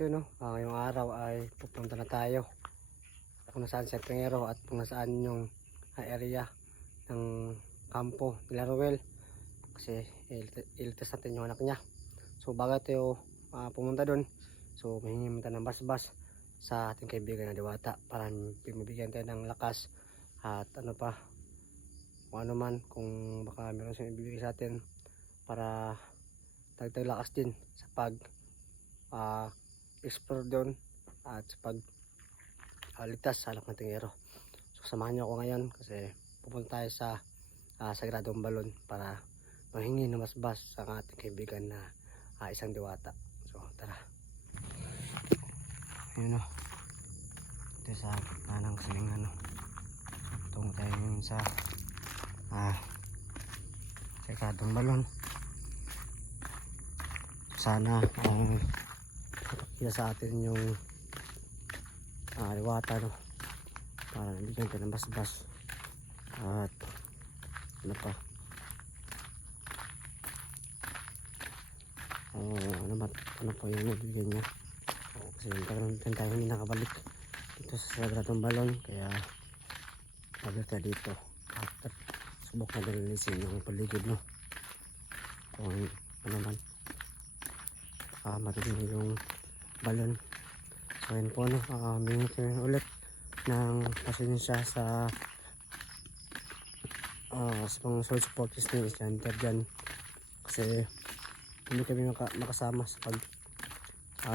So yun, no? Ngayong araw ay pupunta na tayo kung nasaan si Tengero at kung nasaan yung area ng kampo nila Ruel, kasi ilitas natin yung anak niya. So bago tayo pumunta doon, so mahingi tayo ng basbas sa ating kaibigan na Diwata para mabigyan tayo ng lakas at ano pa, kung ano man, kung baka meron siyang ibibigay sa atin para dagdag lakas din sa pag explore doon at sa pag ligtas sa anak ng Tengero. So samahan niyo ako ngayon kasi pupunta tayo sa Sagradong Balon para mahingi ng basbas sa ating kaibigan na isang Diwata. So tara. Ayun o, ito sa gitna ng silingan, no? Tungo tayo ngayon sa Sagradong Balon. Sana kita sa atin yung Diwata, no? Para nabigyan tayo ng basbas at ano pa, ano pa yung nabigyan niya. Kasi yung tayo hindi nakabalik dito sa Sagradong Balon, kaya balik tayo dito after subok na dalilisin yung paligid, no? Kung ano man matitin yung balon. So yun po, no? Minute ulit ng pasensya sa mga soul supporters ni Islander dyan, kasi hindi kami makasama sa pag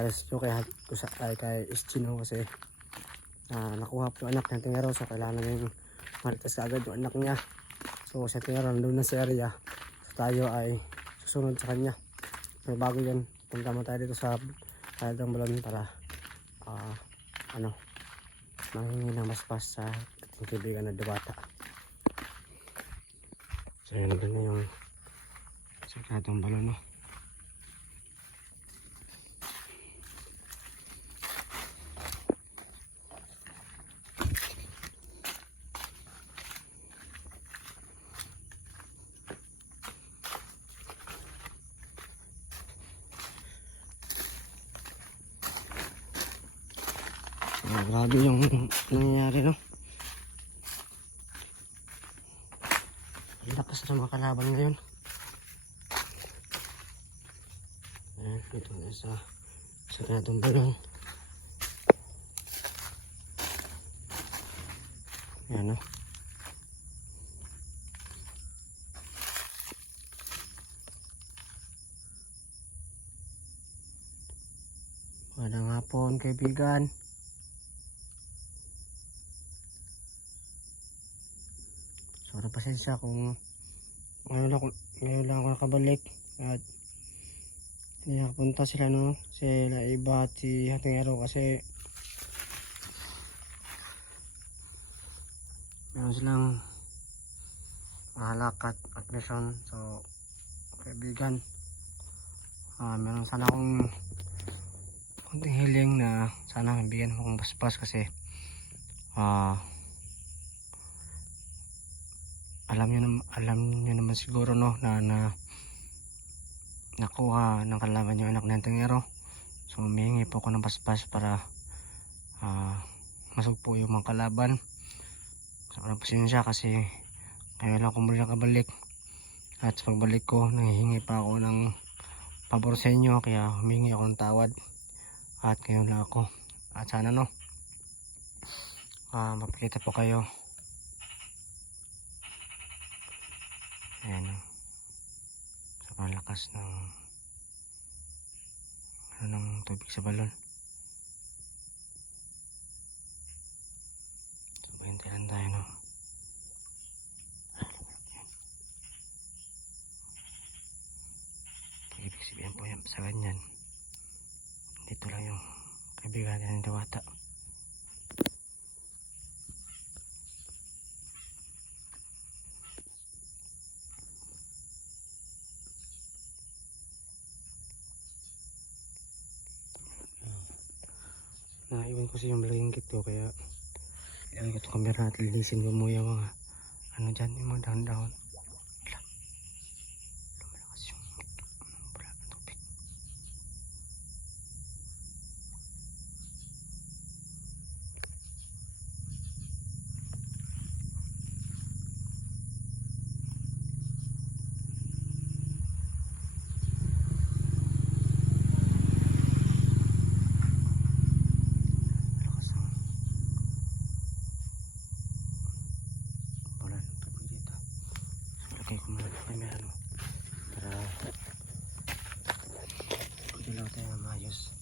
rescue kay Ischino, kasi nakuha po yung anak ng Tengero. So kailangan namin malitas agad yung anak niya. So si Tengero nandun na sa area, so tayo ay susunod sa kanya. So bago yan, punta mo tayo dito sa Sagradong Balon para mahingi ng basbas sa ating kaibigan na Diwata. So yun na yung Sagradong Balon, no? Grabe yung nangyayari, no? Ang lakas ng mga kalaban ngayon. Ayan, ito na sa Sagradong Balon. Ayan, no? Magandang hapon, kaibigan. Sobrang pasensya kung ngayon lang ako nakabalik at hindi nakapunta sila, no? Sila iba at si Tengero kasi meron silang halak at mission. So kaibigan, meron sana akong konting hiling na sana mabigyan mo akong basbas, kasi alam nyo naman siguro, no, na nakuha ng kalaban yung anak ng Tengero. So humihingi po ako ng basbas para masugpo yung mga kalaban. Sobrang pasensya kasi ngayon lang ako muli nakabalik, at sa pagbalik ko nanghihingi pa ako ng pabor sa inyo, kaya humingi ako ng tawad at ngayon lang ako. At sana, no, mapakita po kayo. Ayan, no? Sobrang lakas ng tubig sa balon. So bahintay lang tayo, no? Ibig sabihin po yan sa ganyan, dito lang yung kaibigan natin ng Diwata. Naiwan ko yung blanket ko, kaya iwan ko ito camera at lilisin ko mo yung mga ano dyan, yung mga dahan-dahan. Lumalakas yung bula ng tubig. camera no. Para ilaw tayo na maayos.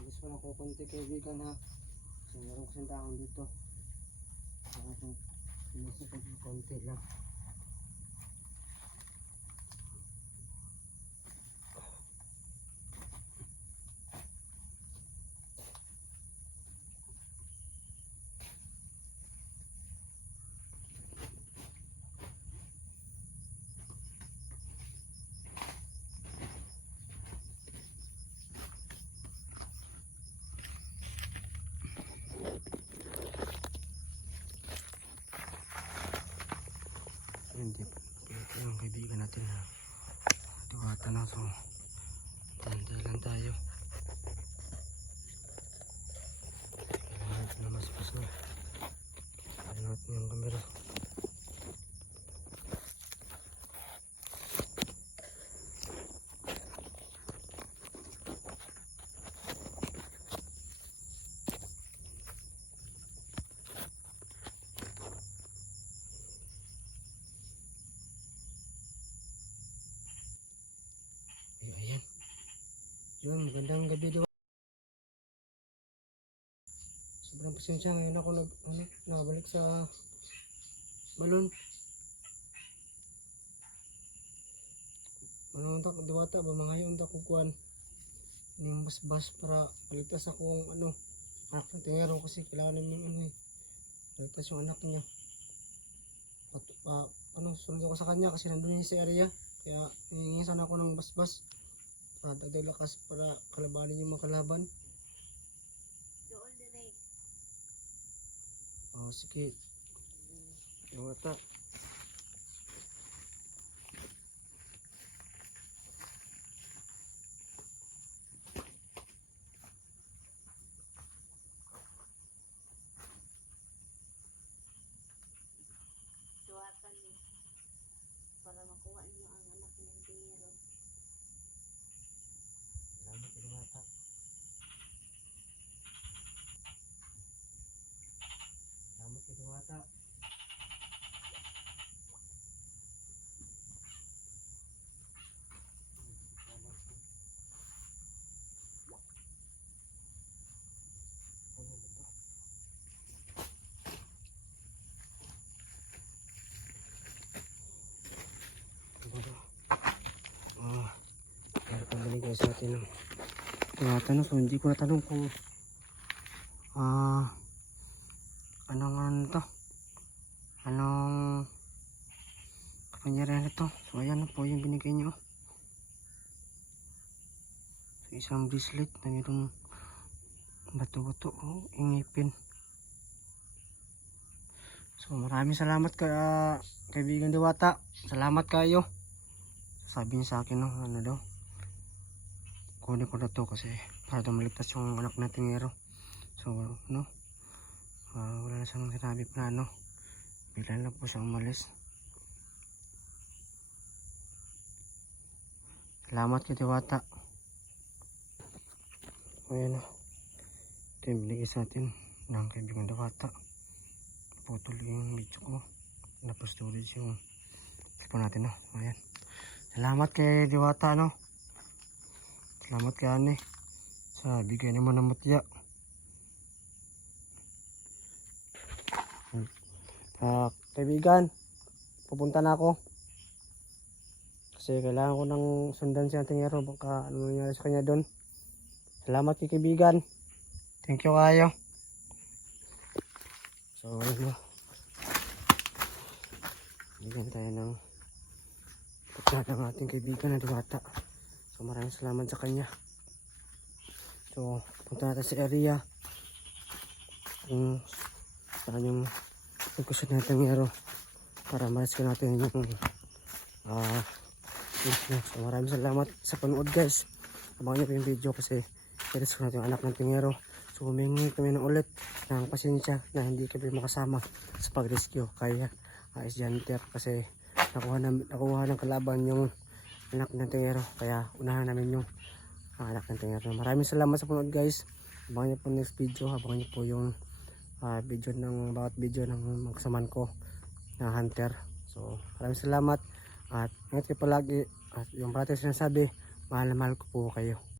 Gusto ko na kukunti kaibigan ha. So meron kasing taon dito. Para itong pinasipag ng konti lang. Hindi ito yung kaibigan natin na tuwatan na, so tanda lang tayo. Kailangan natin na mas na kailangan natin yung camera. Ayan. Yun, magandang gabi daw. Sobrang pasensya ngayon ako nabalik sa balon. Unta ko diwata ba mga yun ta kukuan. Ning bas para paligtas akong anak ng tingero kasi kailangan namin paligtas yung anak niya. Sunod ako sa kanya kasi nandun yun sa area. Kaya hihingi sana ako ng bas dagdag lakas para kalabanin yung mga kalaban. Oh, sige. Yung ata. Tuwatan niyo para makuha niyo ang anak ng tingero. Salamat yung ata. Salamat yung ata. Pabalik kayo sa atin ng tinatanong. So hindi ko natanong kung anong kapangyarihan nito. So ayan na po yung binigay nyo. So, isang bracelet na mayroong bato-bato o ingipin. So maraming salamat kaibigan Diwata. Salamat kayo. Sabi niya sa akin ano daw, kunin ko na to kasi para daw maligtas yung anak na tingero. So wala na siyang sinabi pa bigla na po siya umalis. Salamat kay Diwata. Ayan na, ito yung binigay sa atin ng kaibigan Diwata. Putol yung video ko, napos storage yung cellphone natin ayan. Salamat kay Diwata salamat kay Ani sa bigay naman ng mutya. Kaibigan, pupunta na ako kasi kailangan ko ng sundan siya tingero, baka ano nangyari sa kanya doon. Salamat kay kaibigan, thank you kayo. So bigyan tayo ng pagkat ng ating kaibigan na Diwata. So maraming salamat sa kanya. So punta natin sa area kung saan yung pagkusot natin ngero para ma-rescue natin yung so maraming salamat sa panood guys. Abangan nyo po yung video kasi i-rescue natin yung anak ng tingero. So humingi kami ng ulit ng pasensya na hindi kami makasama sa pag-rescue. Kaya is hunter kasi nakuha ng kalaban yung anak ng tingero, kaya unahan namin yung anak ng tingero. Maraming salamat sa panood guys. Abangan niyo po next video, abangan niyo po yung video ng bawat video ng mga kasamaan ko na hunter. So maraming salamat at ingat kayo palagi, at yung parati sinasabi, mahal na mahal ko po kayo.